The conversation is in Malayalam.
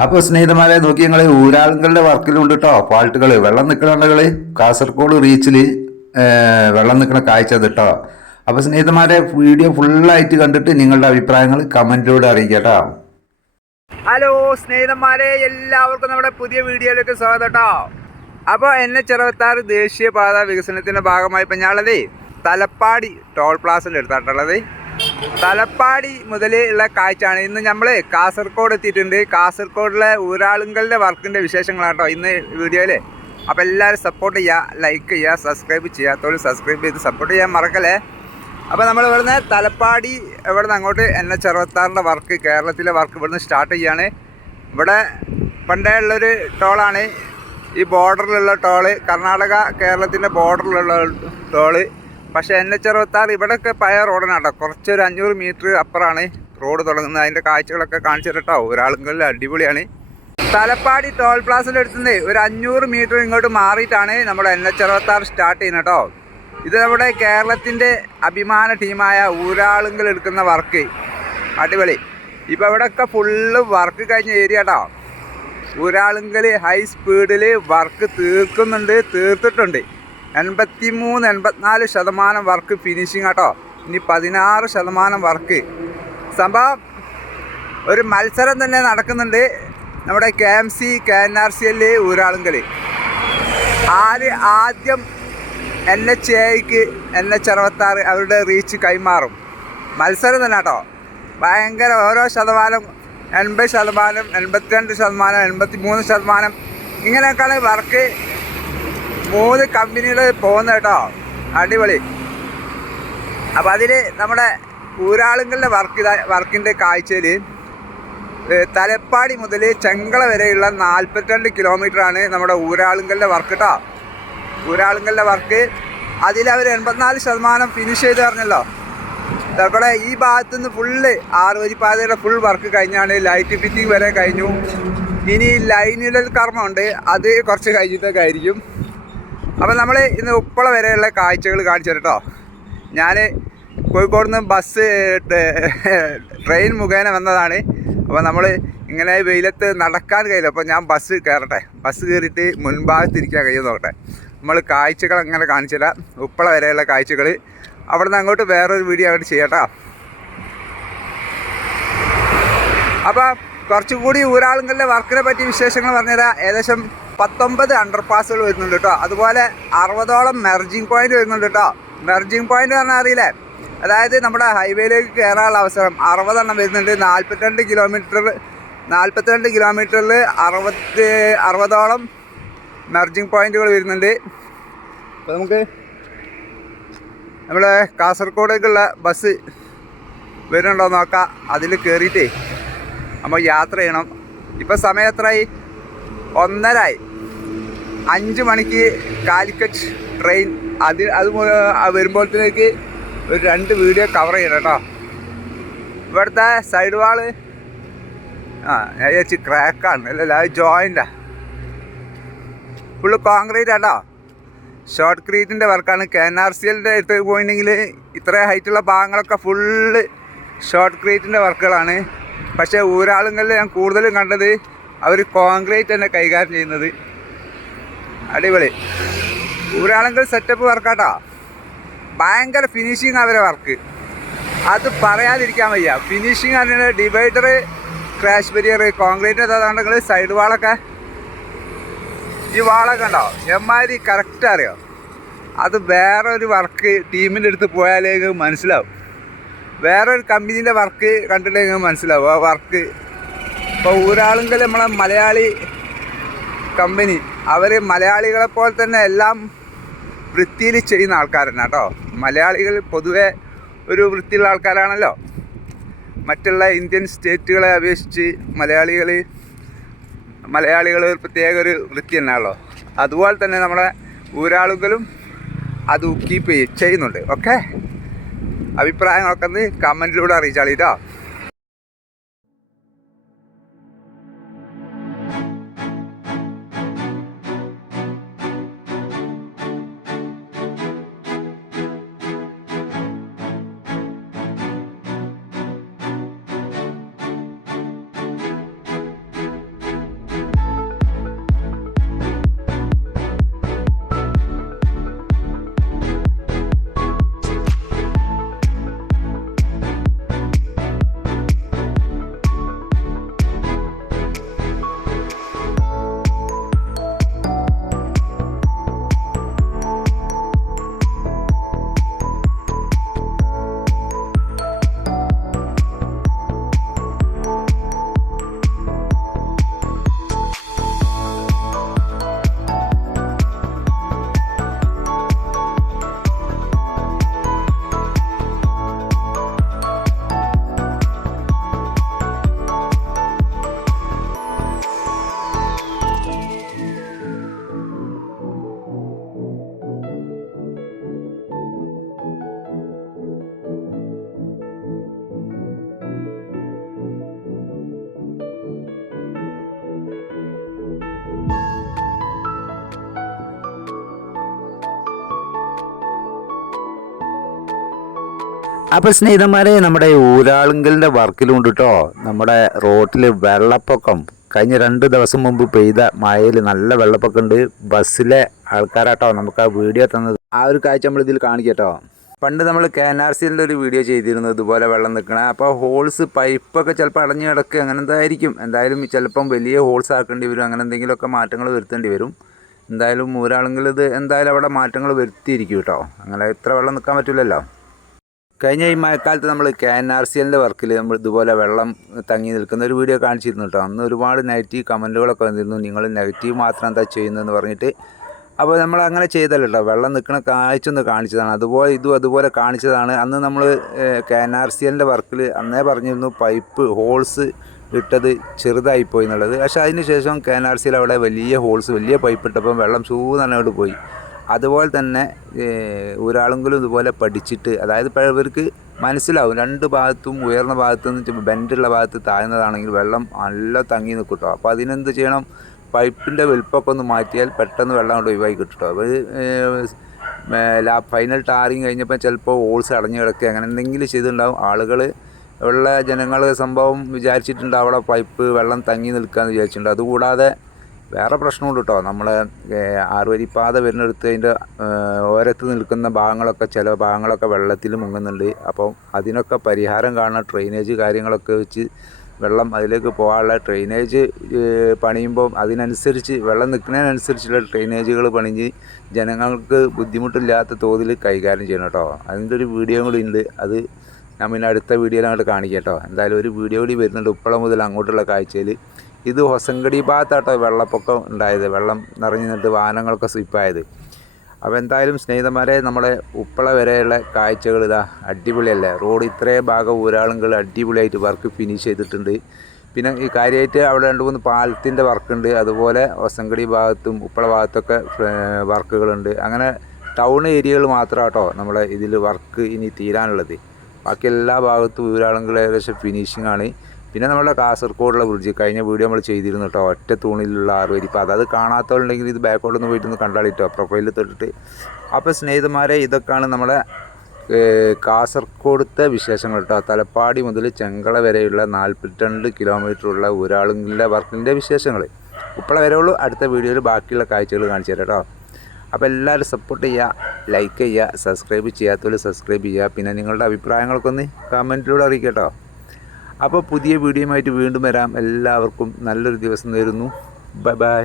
അപ്പോൾ സ്നേഹിതമാരെ നോക്കി ഞങ്ങൾ ഊരാളുകളുടെ വർക്കിലുണ്ട് കേട്ടോ ഫാൾട്ടുകൾ വെള്ളം നിൽക്കണകൾ കാസർഗോഡ് റീച്ചിൽ വെള്ളം നിൽക്കുന്ന കാഴ്ച അത് കേട്ടോ അപ്പോൾ സ്നേഹിതന്മാരെ വീഡിയോ ഫുള്ളായിട്ട് കണ്ടിട്ട് നിങ്ങളുടെ അഭിപ്രായങ്ങൾ കമന്റിലൂടെ അറിയിക്കുക കേട്ടോ ഹലോ സ്നേഹിതന്മാരെ എല്ലാവർക്കും നമ്മുടെ പുതിയ വീഡിയോയിലേക്ക് സ്വാഗതം കേട്ടോ അപ്പോൾ എന്നെ ചെറുപത്താറ് ദേശീയപാത വികസനത്തിന്റെ ഭാഗമായി ഇപ്പം ഞാനുള്ളത് തലപ്പാടി ടോൾ പ്ലാസിന്റെ അടുത്താട്ടുള്ളത് തലപ്പാടി മുതലേ ഉള്ള കാഴ്ചയാണ്. ഇന്ന് നമ്മൾ കാസർഗോഡ് എത്തിയിട്ടുണ്ട്. കാസർഗോഡിലെ ഊരാളുകളുടെ വർക്കിന്റെ വിശേഷങ്ങളാണ് കേട്ടോ ഇന്ന് വീഡിയോയിൽ അപ്പോൾ എല്ലാവരും സപ്പോർട്ട് ചെയ്യുക ലൈക്ക് ചെയ്യുക സബ്സ്ക്രൈബ് ചെയ്യുക തൊഴിൽ സബ്സ്ക്രൈബ് ചെയ്ത് സപ്പോർട്ട് ചെയ്യാൻ മറക്കല്ലേ? അപ്പോൾ നമ്മൾ ഇവിടുന്ന് തലപ്പാടി ഇവിടുന്ന് അങ്ങോട്ട് എൻ എച്ച് അറുപത്താറിന്റെ വർക്ക് കേരളത്തിലെ വർക്ക് ഇവിടുന്ന് സ്റ്റാർട്ട് ചെയ്യാണ്. ഇവിടെ പണ്ടേ ഉള്ളൊരു ടോളാണ്. ഈ ബോർഡറിലുള്ള ടോൾ കർണാടക കേരളത്തിന്റെ ബോർഡറിലുള്ള ടോൾ. പക്ഷേ എൻ എച്ച് അറുപത്താറ് ഇവിടെയൊക്കെ പഴയ റോഡിനാട്ടോ. കുറച്ചൊരു അഞ്ഞൂറ് മീറ്റർ അപ്പുറമാണ് റോഡ് തുടങ്ങുന്നത്. അതിന്റെ കാഴ്ചകളൊക്കെ കാണിച്ചു തരട്ടോ ഒരാളുകളിൽ അടിപൊളിയാണ്. തലപ്പാടി ടോൾ പ്ലാസിന്റെ അടുത്തുനിന്ന് ഒരു അഞ്ഞൂറ് മീറ്റർ ഇങ്ങോട്ട് മാറിയിട്ടാണ് നമ്മുടെ എൻ എച്ച് അറുപത്താറ് സ്റ്റാർട്ട് ചെയ്യുന്നത് കേട്ടോ ഇത് നമ്മുടെ കേരളത്തിന്റെ അഭിമാന ടീമായ ഊരാളുങ്കൽ എടുക്കുന്ന വർക്ക്. അടിപൊളി. ഇപ്പോൾ ഇവിടെയൊക്കെ ഫുള്ള് വർക്ക് കഴിഞ്ഞ ഏരിയ കേട്ടോ ഊരാളുങ്കൽ ഹൈ സ്പീഡിൽ വർക്ക് തീർക്കുന്നുണ്ട് തീർത്തിട്ടുണ്ട്. എൺപത്തി മൂന്ന് എൺപത്തിനാല് ശതമാനം വർക്ക് ഫിനിഷിങ് കേട്ടോ ഇനി പതിനാറ് ശതമാനം വർക്ക്. സംഭവം ഒരു മത്സരം തന്നെ നടക്കുന്നുണ്ട്. നമ്മുടെ K M C K N R C എല്ലേ ഊരാളും കളി ആര് ആദ്യം എൻ എച്ച് എക്ക് എൻ എച്ച് അറുപത്താറ് അവരുടെ റീച്ച് കൈമാറും. മത്സരം തന്നെ കേട്ടോ ഭയങ്കര ഓരോ ശതമാനം എൺപത് ശതമാനം എൺപത്തിരണ്ട് ശതമാനം എൺപത്തി മൂന്ന് ശതമാനം ഇങ്ങനെയൊക്കെയാണ് വർക്ക് മൂന്ന് കമ്പനികൾ പോകുന്ന കേട്ടോ. അടിപൊളി. അപ്പോൾ അതിൽ നമ്മുടെ ഊരാളുങ്ങളുടെ വർക്ക് വർക്കിന്റെ കാഴ്ചയിൽ തലപ്പാടി മുതൽ ചെങ്കള വരെയുള്ള നാൽപ്പത്തിരണ്ട് കിലോമീറ്ററാണ് നമ്മുടെ ഊരാളുങ്കലിന്റെ വർക്ക് കേട്ടോ ഊരാളുങ്കലിന്റെ വർക്ക് അതിലവർ എൺപത്തിനാല് ശതമാനം ഫിനിഷ് ചെയ്ത് പറഞ്ഞല്ലോ. ഇവിടെ ഈ ഭാഗത്തു നിന്ന് ഫുള്ള് ആറ് വരിപ്പാതയുടെ ഫുൾ വർക്ക് കഴിഞ്ഞാണ് ലൈറ്റ് ഫിറ്റിംഗ് വരെ കഴിഞ്ഞു. ഇനി ലൈനിടൽ കർമ്മമുണ്ട് അത് കുറച്ച് കഴിഞ്ഞിട്ടൊക്കെ ആയിരിക്കും. അപ്പോൾ നമ്മൾ ഇന്ന് ഉപ്പള വരെയുള്ള കാഴ്ചകൾ കാണിച്ചു കേട്ടോ. ഞാൻ കോഴിക്കോട് നിന്ന് ബസ് ട്രെയിൻ മുഖേന വന്നതാണ്. അപ്പോൾ നമ്മൾ ഇങ്ങനെ വെയിലത്ത് നടക്കാൻ കഴിയില്ല. അപ്പോൾ ഞാൻ ബസ് കയറട്ടെ. ബസ് കയറിയിട്ട് മുൻഭാഗത്തിരിക്കാൻ കഴിയും നോക്കട്ടെ. നമ്മൾ കാഴ്ചകൾ അങ്ങനെ കാണിച്ചില്ല ഉപ്പള വരെയുള്ള കാഴ്ചകൾ അവിടെ നിന്ന് അങ്ങോട്ട് വേറൊരു വീഡിയോ അങ്ങോട്ട് ചെയ്യട്ടോ അപ്പോൾ കുറച്ചും കൂടി ഊരാളുകളുടെ വർക്കിനെ പറ്റി വിശേഷങ്ങൾ പറഞ്ഞുതരാം. ഏകദേശം പത്തൊമ്പത് അണ്ടർപാസുകൾ വരുന്നുണ്ട് കേട്ടോ. അതുപോലെ അറുപതോളം മെർജിങ് പോയിന്റ് വരുന്നുണ്ട് കേട്ടോ. മെർജിങ് പോയിന്റ് പറഞ്ഞാൽ അറിയില്ലേ? അതായത് നമ്മുടെ ഹൈവേയിലേക്ക് കയറാനുള്ള അവസരം അറുപതെണ്ണം വരുന്നുണ്ട്. നാൽപ്പത്തിരണ്ട് കിലോമീറ്റർ നാൽപ്പത്തിരണ്ട് കിലോമീറ്ററിൽ അറുപത്തി അറുപതോളം മെർജിങ് പോയിന്റുകൾ വരുന്നുണ്ട്. അപ്പോൾ നമുക്ക് നമ്മുടെ കാസർഗോഡേക്കുള്ള ബസ് വരുന്നുണ്ടോ നോക്കാം. അതിൽ കയറിയിട്ടേ നമ്മൾ യാത്ര ചെയ്യണം. ഇപ്പം സമയം എത്രയായി? ഒന്നരായി. അഞ്ച് മണിക്ക് കാലിക്കറ്റ് ട്രെയിൻ അത് അത് വരുമ്പോഴത്തേക്ക് ഒരു രണ്ട് വീഡിയോ കവർ ചെയ്യണം കേട്ടോ. ഇവിടുത്തെ സൈഡ് വാൾ ആ ഞാൻ വിചാരിച്ച് ക്രാക്കാണ് അല്ലല്ല അത് ജോയിന്റാ ഫുള്ള് കോൺക്രീറ്റ് ആട്ടോ ഷോർട്ട് ക്രീറ്റിന്റെ വർക്കാണ്. കെ എൻ ആർ സി എല്ലിന്റെ അടുത്ത് പോയിട്ടുണ്ടെങ്കിൽ ഇത്ര ഹൈറ്റുള്ള ഭാഗങ്ങളൊക്കെ ഫുള്ള് ഷോർട്ട് ക്രീറ്റിന്റെ വർക്കുകളാണ്. പക്ഷേ ഊരാളുങ്ങളിൽ ഞാൻ കൂടുതലും കണ്ടത് അവർ കോൺക്രീറ്റ് തന്നെ കൈകാര്യം ചെയ്യുന്നത്. അടിപൊളി. ഒരാളെങ്കിൽ സെറ്റപ്പ് വർക്കാട്ടോ ഭയങ്കര ഫിനിഷിങ് അവരെ വർക്ക് അത് പറയാതിരിക്കാൻ വയ്യ. ഫിനിഷിങ് അതിന് ഡിവൈഡർ ക്രാഷ് ബരിയർ കോൺക്രീറ്റ് ഏതാണ്ടെങ്കിൽ സൈഡ് വാളൊക്കെ ഈ വാളൊക്കെ ഉണ്ടോ എമ്മാതിരി കറക്റ്റ് അറിയോ? അത് വേറെ ഒരു വർക്ക് ടീമിന്റെ അടുത്ത് പോയാലേ മനസ്സിലാവും. വേറെ ഒരു കമ്പനീന്റെ വർക്ക് കണ്ടില്ലെങ്കിൽ മനസ്സിലാവും. ആ വർക്ക് ഇപ്പോൾ ഒരാളെങ്കിൽ നമ്മളെ മലയാളി കമ്പനി അവർ മലയാളികളെ പോലെ തന്നെ എല്ലാം വൃത്തിയിൽ ചെയ്യുന്ന ആൾക്കാരാണ് കേട്ടോ മലയാളികൾ പൊതുവെ ഒരു വൃത്തിയുള്ള ആൾക്കാരാണല്ലോ. മറ്റുള്ള ഇന്ത്യൻ സ്റ്റേറ്റുകളെ അപേക്ഷിച്ച് മലയാളികൾ മലയാളികൾ ഒരു പ്രത്യേക ഒരു വൃത്തി തന്നെയാണല്ലോ അതുപോലെ തന്നെ നമ്മളെ ഊരാളുകളും അത് കീപ്പ് ചെയ്യുന്നുണ്ട്. ഓക്കെ അഭിപ്രായങ്ങളൊക്കെ ഒന്ന് കമന്റിലൂടെ അറിയിച്ചാളി അപ്പോൾ സ്നേഹിതന്മാരെ നമ്മുടെ ഊരാളുങ്കലിന്റെ വർക്കിലുണ്ട് കേട്ടോ നമ്മുടെ റോട്ടിൽ വെള്ളപ്പൊക്കം. കഴിഞ്ഞ രണ്ട് ദിവസം മുമ്പ് പെയ്ത മഴയിൽ നല്ല വെള്ളപ്പൊക്കം ഉണ്ട് ബസ്സിലെ ആൾക്കാരാട്ടോ നമുക്ക് ആ വീഡിയോ തന്നത്. ആ ഒരു കാഴ്ച നമ്മൾ ഇതിൽ കാണിക്കട്ടോ. പണ്ട് നമ്മൾ കെ എൻ ആർ സിയിലെ ഒരു വീഡിയോ ചെയ്തിരുന്നു ഇതുപോലെ വെള്ളം നിൽക്കണേ. അപ്പോൾ ഹോൾസ് പൈപ്പൊക്കെ ചിലപ്പോൾ അടഞ്ഞു കിടക്കുക അങ്ങനെ എന്തായിരിക്കും. എന്തായാലും ചിലപ്പം വലിയ ഹോൾസ് ആക്കേണ്ടി വരും. അങ്ങനെ എന്തെങ്കിലുമൊക്കെ മാറ്റങ്ങൾ വരുത്തേണ്ടി വരും. എന്തായാലും ഒരാളെങ്കിലും ഇത് എന്തായാലും അവിടെ മാറ്റങ്ങൾ വരുത്തിയിരിക്കും കേട്ടോ. അങ്ങനെ ഇത്ര വെള്ളം നിൽക്കാൻ പറ്റില്ലല്ലോ. കഴിഞ്ഞ ഈ മഴക്കാലത്ത് നമ്മൾ കെ എൻ ആർ സി എല്ലിന്റെ വർക്കിൽ നമ്മൾ ഇതുപോലെ വെള്ളം തങ്ങി നിൽക്കുന്ന ഒരു വീഡിയോ കാണിച്ചിരുന്നു കേട്ടോ. അന്ന് ഒരുപാട് നെഗറ്റീവ് കമന്റുകളൊക്കെ വന്നിരുന്നു. നിങ്ങൾ നെഗറ്റീവ് മാത്രം എന്താ ചെയ്യുന്നതെന്ന് പറഞ്ഞിട്ട്. അപ്പോൾ നമ്മൾ അങ്ങനെ ചെയ്തല്ലോ കേട്ടോ. വെള്ളം നിൽക്കുന്ന കാഴ്ച ഒന്ന് കാണിച്ചതാണ്. അതുപോലെ ഇതും അതുപോലെ കാണിച്ചതാണ്. അന്ന് നമ്മൾ കെ എൻ ആർ സി എല്ലിന്റെ വർക്കിൽ അന്നേ പറഞ്ഞിരുന്നു പൈപ്പ് ഹോൾസ് ഇട്ടത് ചെറുതായിപ്പോയി എന്നുള്ളത്. പക്ഷേ അതിന് ശേഷം കെ എൻ ആർ സിയിൽ അവിടെ വലിയ ഹോൾസ് വലിയ പൈപ്പ് ഇട്ടപ്പം വെള്ളം ചൂന്നങ്ങോട്ട് പോയി. അതുപോലെ തന്നെ ഒരാളെങ്കിലും ഇതുപോലെ പഠിച്ചിട്ട് അതായത് ഇവർക്ക് മനസ്സിലാവും രണ്ട് ഭാഗത്തും ഉയർന്ന ഭാഗത്ത് നിന്ന് ബെൻഡുള്ള ഭാഗത്ത് താഴ്ന്നതാണെങ്കിൽ വെള്ളം നല്ല തങ്ങി നിൽക്കും കേട്ടോ അപ്പോൾ അതിനെന്ത് ചെയ്യണം? പൈപ്പിന്റെ വലുപ്പമൊക്കെ ഒന്ന് മാറ്റിയാൽ പെട്ടെന്ന് വെള്ളം കൊണ്ട് ഒഴിവാക്കി കിട്ടും കേട്ടോ അപ്പോൾ ലാ ഫൈനൽ ടാറിങ് കഴിഞ്ഞപ്പോൾ ചിലപ്പോൾ ഓൾസ് അടഞ്ഞു കിടക്കുക അങ്ങനെ എന്തെങ്കിലും ചെയ്തിട്ടുണ്ടാവും. ആളുകൾ ഉള്ള ജനങ്ങൾ സംഭവം വിചാരിച്ചിട്ടുണ്ട് അവിടെ പൈപ്പ് വെള്ളം തങ്ങി നിൽക്കാമെന്ന് വിചാരിച്ചിട്ടുണ്ട്. അതുകൂടാതെ വേറെ പ്രശ്നമുണ്ട് കേട്ടോ നമ്മളെ ആറുവരിപ്പാത വരുന്നിടത്ത് അതിന്റെ ഓരത്ത് നിൽക്കുന്ന ഭാഗങ്ങളൊക്കെ ചില ഭാഗങ്ങളൊക്കെ വെള്ളത്തിൽ മുങ്ങുന്നുണ്ട്. അപ്പം അതിനൊക്കെ പരിഹാരം കാണുന്ന ഡ്രെയിനേജ് കാര്യങ്ങളൊക്കെ വെച്ച് വെള്ളം അതിലേക്ക് പോകാനുള്ള ഡ്രെയിനേജ് പണിയുമ്പോൾ അതിനനുസരിച്ച് വെള്ളം നിൽക്കുന്നതിനനുസരിച്ചുള്ള ഡ്രെയിനേജുകൾ പണിഞ്ഞ് ജനങ്ങൾക്ക് ബുദ്ധിമുട്ടില്ലാത്ത തോതിൽ കൈകാര്യം ചെയ്യണം കേട്ടോ അതിന്റെ ഒരു വീഡിയോ കൂടി ഉണ്ട്. അത് ഞാൻ പിന്നെ അടുത്ത വീഡിയോയിൽ അങ്ങോട്ട് കാണിക്കാം കേട്ടോ എന്തായാലും ഒരു വീഡിയോ കൂടി വരുന്നുണ്ട്. ഉപ്പള മുതൽ അങ്ങോട്ടുള്ള കാഴ്ചയിൽ. ഇത് ഹൊസങ്കടി ഭാഗത്താട്ടോ വെള്ളപ്പൊക്കം ഉണ്ടായത്. വെള്ളം നിറഞ്ഞു നിന്നിട്ട് വാഹനങ്ങളൊക്കെ സ്വിപ്പായത് അപ്പോൾ എന്തായാലും സ്നേഹിതന്മാരെ നമ്മളെ ഉപ്പള വരെയുള്ള കാഴ്ചകൾ ഇതാ അടിപൊളിയല്ലേ? റോഡ് ഇത്രയും ഭാഗം ഒരാളുകൾ അടിപൊളിയായിട്ട് വർക്ക് ഫിനിഷ് ചെയ്തിട്ടുണ്ട്. പിന്നെ ഈ കാര്യമായിട്ട് അവിടെ രണ്ട് മൂന്ന് പാലത്തിന്റെ വർക്കുണ്ട്. അതുപോലെ ഹൊസങ്കടി ഭാഗത്തും ഉപ്പള ഭാഗത്തൊക്കെ വർക്കുകളുണ്ട്. അങ്ങനെ ടൗൺ ഏരിയകൾ മാത്രം കേട്ടോ നമ്മളെ ഇതിൽ വർക്ക് ഇനി തീരാനുള്ളത്. ബാക്കി എല്ലാ ഭാഗത്തും ഒരാളുകൾ ഏകദേശം ഫിനിഷിംഗ് ആണ്. പിന്നെ നമ്മുടെ കാസർഗോഡുള്ള ബ്രിഡ്ജ് കഴിഞ്ഞ വീഡിയോ നമ്മൾ ചെയ്തിരുന്നു കേട്ടോ. ഒറ്റ തൂണിലുള്ള ആറുവരി ഇപ്പോൾ അതത് കാണാത്തവരുണ്ടെങ്കിൽ ഇത് ബാക്കോട്ടൊന്ന് പോയിട്ടൊന്ന് കണ്ടാളിട്ടോ പ്രൊഫൈലിൽ തൊട്ടിട്ട്. അപ്പോൾ സ്നേഹിതന്മാരെ ഇതൊക്കെയാണ് നമ്മളെ കാസർഗോഡത്തെ വിശേഷങ്ങൾ കേട്ടോ. തലപ്പാടി മുതൽ ചെങ്കള വരെയുള്ള നാൽപ്പത്തിരണ്ട് കിലോമീറ്ററുള്ള ഒരാളുടെ വർക്കിന്റെ വിശേഷങ്ങൾ ഇപ്പോളെ വരെ ഉള്ളൂ. അടുത്ത വീഡിയോയിൽ ബാക്കിയുള്ള കാഴ്ചകൾ കാണിച്ചു തരാം കേട്ടോ. അപ്പോൾ എല്ലാവരും സപ്പോർട്ട് ചെയ്യുക ലൈക്ക് ചെയ്യുക സബ്സ്ക്രൈബ് ചെയ്യാത്തവർ സബ്സ്ക്രൈബ് ചെയ്യുക. പിന്നെ നിങ്ങളുടെ അഭിപ്രായങ്ങൾക്കൊന്ന് കമന്റിലൂടെ അറിയിക്കുക കേട്ടോ. അപ്പോൾ പുതിയ വീഡിയോയുമായിട്ട് വീണ്ടും വരാം. എല്ലാവർക്കും നല്ലൊരു ദിവസം നേരുന്നു. Bye bye